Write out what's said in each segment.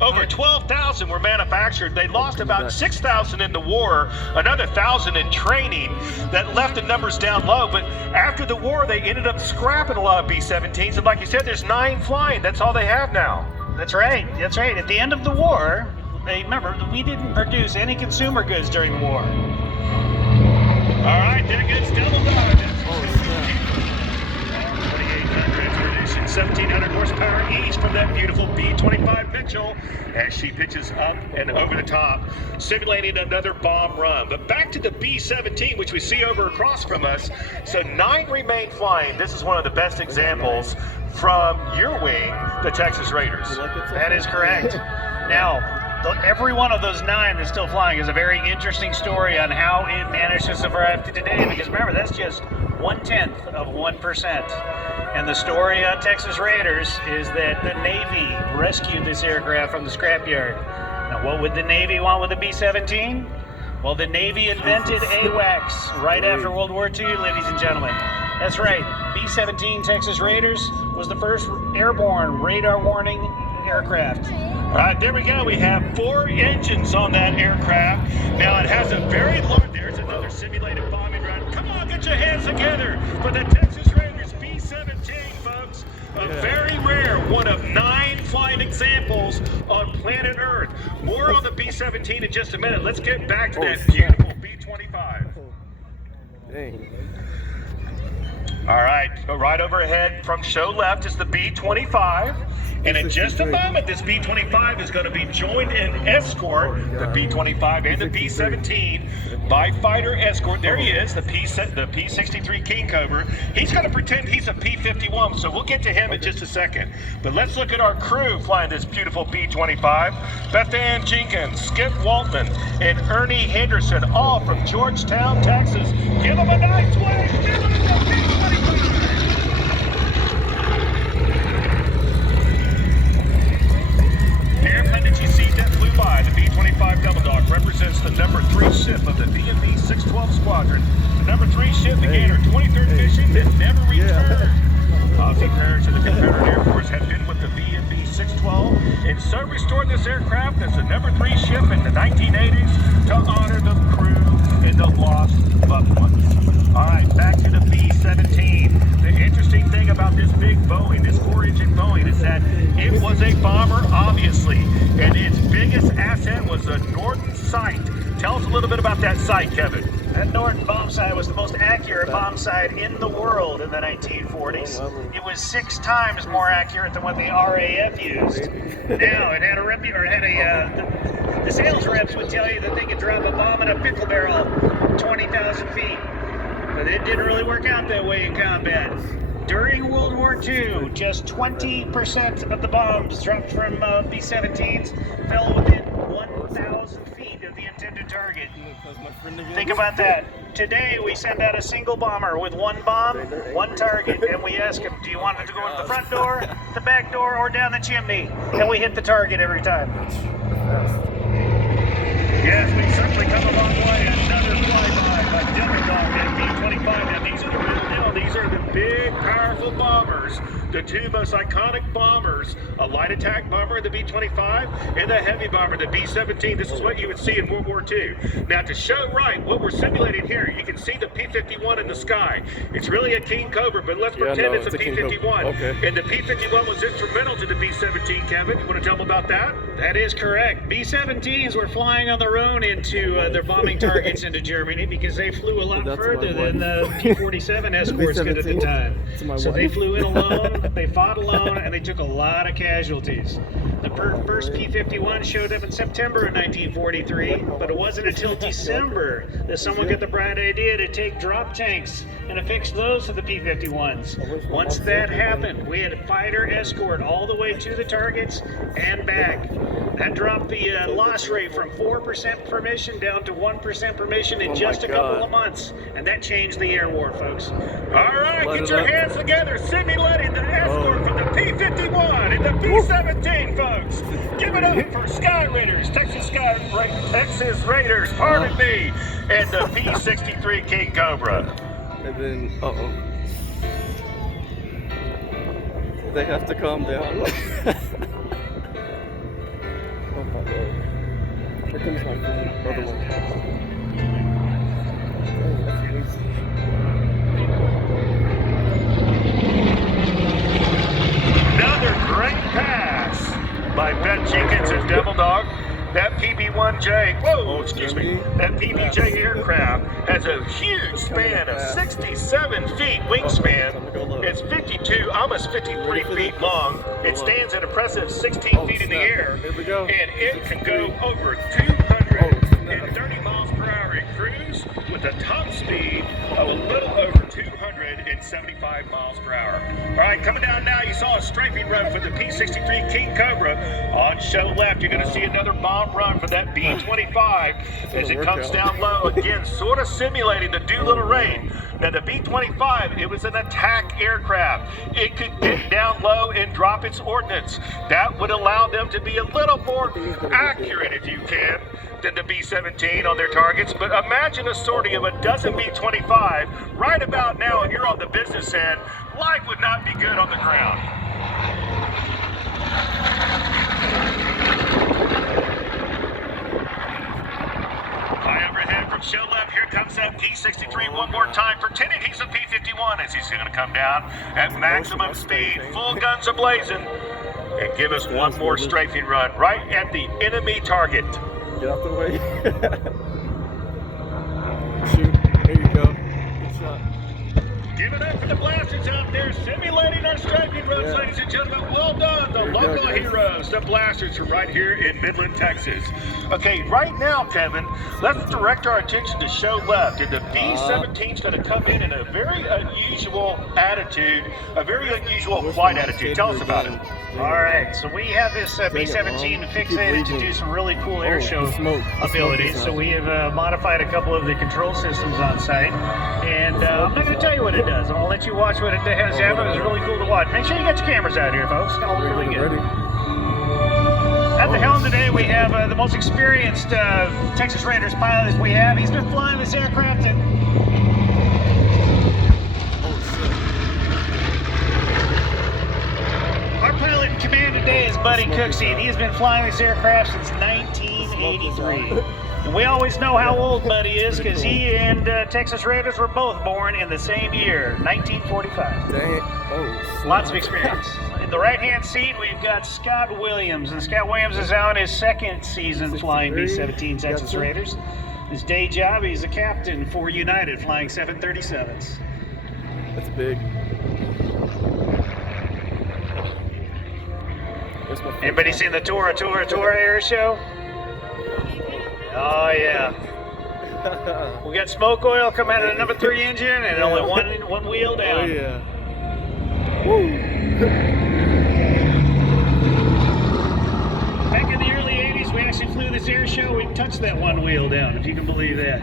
Over 12,000 were manufactured. They lost about 6,000 in the war, another 1,000 in training that left the numbers down low. But after the war, they ended up scrapping a lot of B-17s. And like you said, there's 9 flying. That's all they have now. That's right. That's right. At the end of the war, remember, we didn't produce any consumer goods during the war. All right, there goes double dive. 2,800 producing 1,700 horsepower each from that beautiful B-25 Mitchell as she pitches up and over the top, simulating another bomb run. But back to the B-17, which we see over across from us. So 9 remain flying. This is one of the best examples from your wing, the Texas Raiders. That is correct. Now, every one of those 9 that's still flying is a very interesting story on how it managed to survive to today, because remember, that's just 1/10 of 1%. And the story on Texas Raiders is that the Navy rescued this aircraft from the scrapyard. Now, what would the Navy want with the B-17? Well, the Navy invented AWACS right after World War II, ladies and gentlemen. That's right, B-17 Texas Raiders was the first airborne radar warning aircraft. All right, there we go. We have 4 engines on that aircraft. Now it has a very large, there's another simulated bombing run. Come on, get your hands together for the Texas Raiders B-17, folks. A very rare, one of 9 flying examples on planet Earth. More on the B-17 in just a minute. Let's get back to that beautiful B-25. Dang. All right, go right overhead from show left is the B-25. And in just a moment, this B-25 is going to be joined in escort, the B-25 and the B-17, by fighter escort. There he is, the P-63 King Cobra. He's going to pretend he's a P-51, so we'll get to him in just a second. But let's look at our crew flying this beautiful B-25. Beth Ann Jenkins, Skip Waltman, and Ernie Henderson, all from Georgetown, Texas. Give them a nice wave. Give them a B-25. Airplane that you see that flew by, the B-25 Double Dog, represents the number 3 ship of the B&B 612 Squadron. The number 3 ship began her 23rd mission that never returned. Ozzie Parrish of the Confederate Air Force had been with the B&B 612 and so restored this aircraft as the number 3 ship in the 1980s to honor the crew and the lost loved ones. All right, back to the B-17. The interesting thing about this big Boeing, this 4-engine Boeing, is that it was a bomber, obviously, and its biggest asset was the Norton sight. Tell us a little bit about that sight, Kevin. That Norton bomb sight was the most accurate bomb sight in the world in the 1940s. It was 6 times more accurate than what the RAF used. Now, it had the sales reps would tell you that they could drop a bomb in a pickle barrel 20,000 feet. But it didn't really work out that way in combat. During World War II, just 20% of the bombs dropped from B-17s fell within 1,000 feet of the intended target. Think about that. Today, we send out a single bomber with 1 bomb, 1 target, and we ask him, do you want it to go in the front door, the back door, or down the chimney? And we hit the target every time. Yes, we certainly come a long way. Another flyby by Devil Dog and B-25. Now, these are the real deal. These are the big, powerful bombers. The 2 most iconic bombers, a light attack bomber, the B-25, and the heavy bomber, the B-17. This is what you would see in World War II. Now, to show right what we're simulating here, you can see the P-51 in the sky. It's really a King Cobra, but let's pretend it's a P-51. Okay. And the P-51 was instrumental to the B-17, Kevin. You want to tell them about that? That is correct. B-17s were flying on their own into their bombing targets into Germany because they flew a lot further than the P-47 escorts could at the time. So they flew in alone, they fought alone, and they took a lot of casualties. The first P-51 showed up in September of 1943, but it wasn't until December that someone got the bright idea to take drop tanks and affix those to the P-51s. Once that happened, we had a fighter escort all the way to the targets and back. That dropped the loss rate from 4% per mission down to 1% per mission in just a couple of months. And that changed the air war, folks. All right, get your hands together. Sidney Letty, the escort from the P-51 and the P-17, folks. Give it up for Sky Raiders, Texas Raiders, pardon me, and the P-63 King Cobra. And then, They have to calm down. Here comes my other one. Dang, that's crazy. Another great pass by Ben Jenkins and Devil Dog. That PB-1J, whoa, excuse me, that PBJ aircraft has a huge span of 67 feet wingspan. It's 52, almost 53 feet long. It stands at impressive 16 feet in the air, and it can go over 230 miles per hour in cruise with a top speed of a little over 275 miles per hour. All right, coming down now, you saw a strafing run for the P-63 King Cobra. On show left, you're going to see another bomb run for that B-25 as it comes down low. Again, sort of simulating the Doolittle raid. Now, the B-25, it was an attack aircraft. It could get down low and drop its ordnance. That would allow them to be a little more accurate, if you can, than the B-17 on their targets. But imagine a sortie of a dozen B-25 right about now, and you're on the business end. Life would not be good on the ground. High overhead from show left. Here comes that P-63 one more time, pretending he's a P-51 as he's going to come down at maximum speed, full guns a-blazing, and give us one more strafing run right at the enemy target. Get out the way. Shoot. There you go. Good shot. Give it up for the blasters out there simulating our strafing runs, ladies and gentlemen. Well done, the local heroes, the blasters are right here in Midland, Texas. Okay, right now, Kevin, let's direct our attention to show left. And the B-17 is going to come in a very unusual attitude, a very unusual flight attitude. Tell us about it. All right, so we have this B-17 fixated to do some really cool air show abilities. So we have modified a couple of the control systems on site. And I'm not going to tell you what it does. I'm going to let you watch what it has. Yeah, but it's really cool to watch. Make sure you got your cameras out here, folks. It's going to look really good. At the helm today, we have the most experienced Texas Raiders pilot we have. He's been flying this aircraft and our pilot in command today is Buddy Cooksey, and he has been flying this aircraft since 1983. And we always know how old Buddy is because he and Texas Raiders were both born in the same year, 1945. Dang it. Oh, lots of experience. In the right-hand seat, we've got Scott Williams, and Scott Williams is now in his second season flying B-17 Texas Raiders. His day job, he's a captain for United, flying 737s. That's big. Anybody seen the Tora air show? Oh yeah. We got smoke oil coming out of the number 3 engine and only one wheel down. Oh yeah. Woo. Back in the early 80s, we actually flew this air show. We touched that one wheel down, if you can believe that.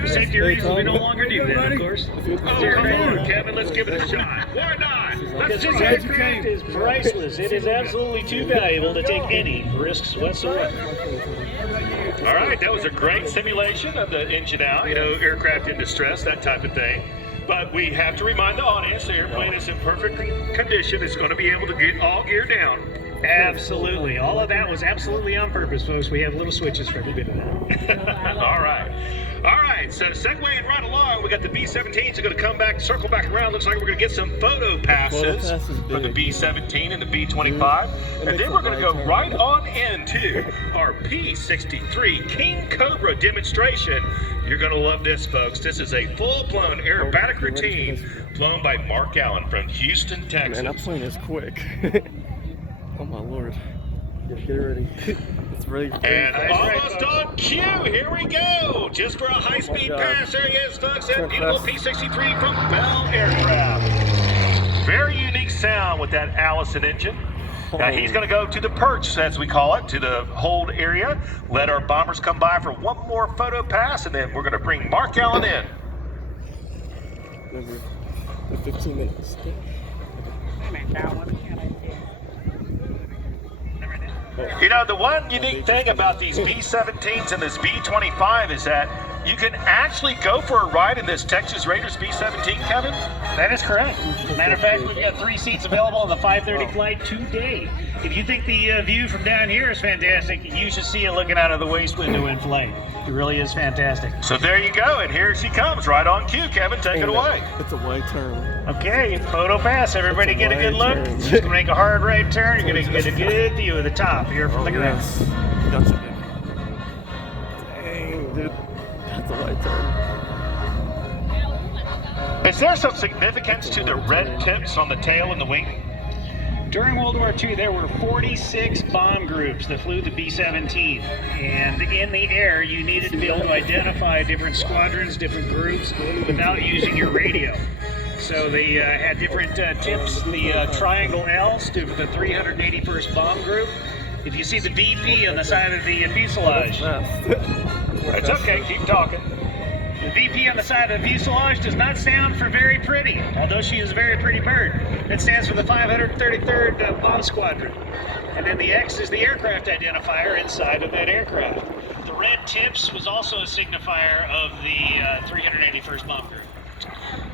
For safety reasons, we no longer do that, of course. Oh, come on, Kevin, let's give it a shot. Why not? Because this aircraft is priceless. It is absolutely too valuable to take any risks whatsoever. All right, that was a great simulation of the engine out, aircraft in distress, that type of thing. But we have to remind the audience the airplane is in perfect condition. It's going to be able to get all gear down. Absolutely. All of that was absolutely on purpose, folks. We have little switches for every bit of that. All right. All right, so segueing right along, we got the B-17s are going to come back, circle back around. Looks like we're going to get some photo passes for the B-17 and the B-25. And then we're going to go right on into our P-63 King Cobra demonstration. You're going to love this, folks. This is a full-blown aerobatic routine flown by Mark Allen from Houston, Texas. Man, that plane is quick. Oh, my Lord. Get ready. It's ready. And almost on cue. Here we go. Just for a high-speed pass. There he is, folks. That beautiful P-63 from Bell Aircraft. Very unique sound with that Allison engine. Now he's going to go to the perch, as we call it, to the hold area. Let our bombers come by for one more photo pass, and then we're going to bring Mark Allen in. Remember, the 15 minutes. The one unique thing about these B-17s and this B-25 is that you can actually go for a ride in this Texas Raiders B-17, Kevin? That is correct. Matter of fact, we've got 3 seats available on the 5:30 flight today. If you think the view from down here is fantastic, you should see it looking out of the waist window in flight. It really is fantastic. So there you go, and here she comes, right on cue, Kevin. Take it away. It's a wide turn. Okay, photo pass. Everybody get a good look. She's going to make a hard right turn. You're going to get a good view of the top here from the ground. Gotcha, dude. Dang, dude. That's a wide turn. Is there some significance to the red tips on the tail and the wing? During World War II, there were 46 bomb groups that flew the B-17. And in the air, you needed to be able to identify different squadrons, different groups, without using your radio. So they had different tips. The triangle L stood for the 381st Bomb Group. If you see the VP on the side of the fuselage, It's okay, keep talking. the VP on the side of the fuselage does not stand for very pretty, although she is a very pretty bird. It stands for the 533rd Bomb Squadron. And then the X is the aircraft identifier inside of that aircraft. The red tips was also a signifier of the 381st Bomb Group.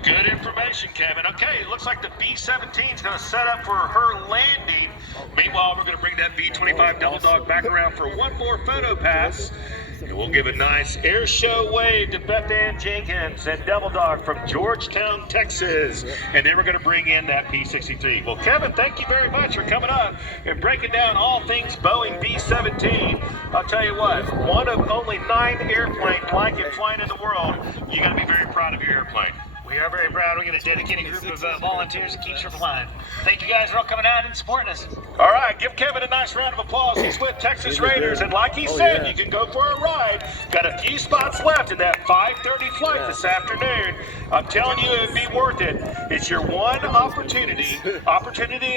Good information, Kevin. Okay, it looks like the B-17 is going to set up for her landing. Meanwhile, we're going to bring that B-25 Double Dog back around for one more photo pass. And we'll give a nice air show wave to Beth Ann Jenkins and Double Dog from Georgetown, Texas. And then we're going to bring in that P-63. Well, Kevin, thank you very much for coming on and breaking down all things Boeing B-17. I'll tell you what, one of only 9 airplanes like it flying in the world. You got to be very proud of your airplane. We are very proud. We got a dedicated group of volunteers that keeps her flying. Thank you guys for all coming out and supporting us. All right, give Kevin a nice round of applause. He's with Texas Raiders, and like he said, you can go for a ride. Got a few spots left in that 5:30 flight this afternoon. I'm telling you, it'd be worth it. It's your one opportunity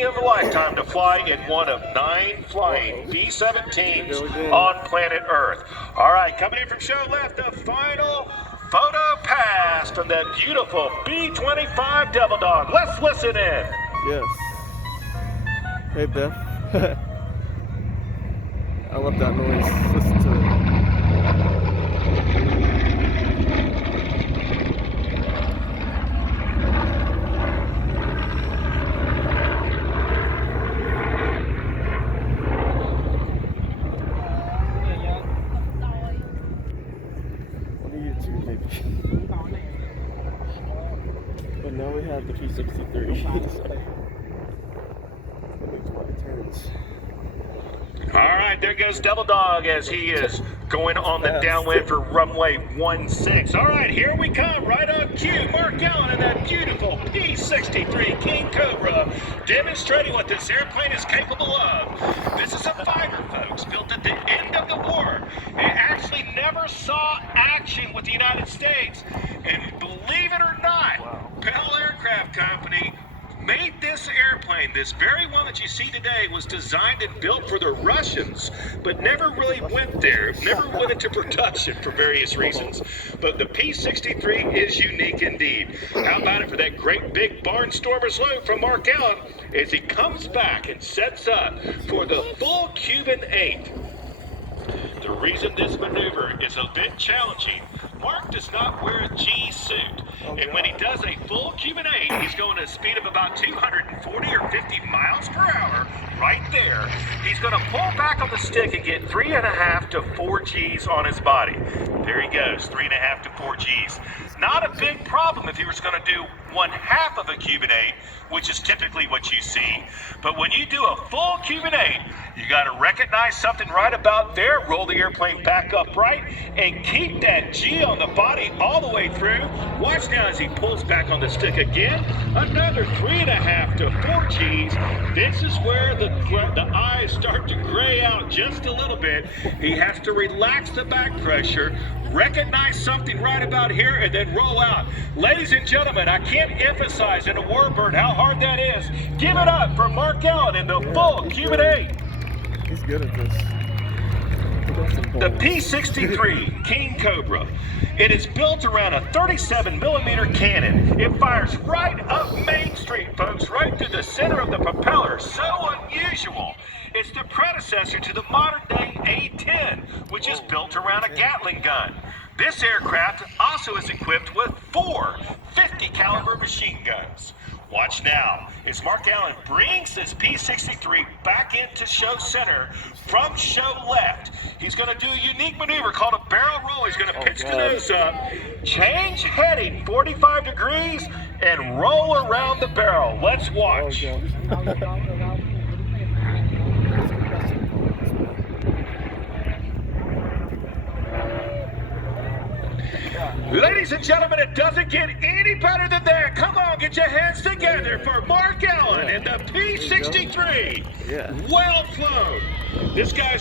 of a lifetime to fly in one of 9 flying B-17s on planet Earth. All right, coming in from show left, the final photo pass from that beautiful B-25 Double Dog. Let's listen in. Yes. Hey, Beth. I love that noise. Listen to it. What are you two, baby? But now we have the P-63. All right, there goes Double Dog as he is going on the downwind for runway 16. All right, here we come, right on cue. Mark Allen and that beautiful P-63 King Cobra demonstrating what this airplane is capable of. This is a fighter, folks, built at the end of the war. It actually never saw action with the United States. And believe it or not, Bell Aircraft Company made this airplane, this very one that you see today, was designed and built for the Russians, but never really went there, never went into production for various reasons. But the P-63 is unique indeed. How about it for that great big barnstormer salute from Mark Allen as he comes back and sets up for the full Cuban 8. The reason this maneuver is a bit challenging, Mark does not wear a G suit. And when he does a full Cuban 8, he's going at a speed of about 240 or 50 miles per hour right there. He's going to pull back on the stick and get 3.5 to 4 Gs on his body. There he goes, 3.5 to 4 Gs. Not a big problem if he was going to do 1/2 of a Cuban 8, which is typically what you see. But when you do a full Cuban 8, you got to recognize something right about there, roll the airplane back upright, and keep that G on the body all the way through. Watch now as he pulls back on the stick again, another 3.5 to 4 Gs. This is where the eyes start to gray out just a little bit. He has to relax the back pressure, recognize something right about here, and then roll out. Ladies and gentlemen, I can't emphasize in a warbird how hard that is. Give it up for Mark Allen in the full Cuban 8. He's good at this. The P-63 King Cobra. It is built around a 37mm cannon. It fires right up Main Street, folks, right through the center of the propeller. So unusual. It's the predecessor to the modern-day A-10, which is built around a Gatling gun. This aircraft also is equipped with 4 50 caliber machine guns. Watch now as Mark Allen brings this P-63 back into show center from show left. He's going to do a unique maneuver called a barrel roll. He's going to pitch the nose up, change heading 45 degrees, and roll around the barrel. Let's watch. Ladies and gentlemen, it doesn't get any better than that. Come on, get your hands together for Mark Allen and the P-63. Yeah. Well flown. This guy's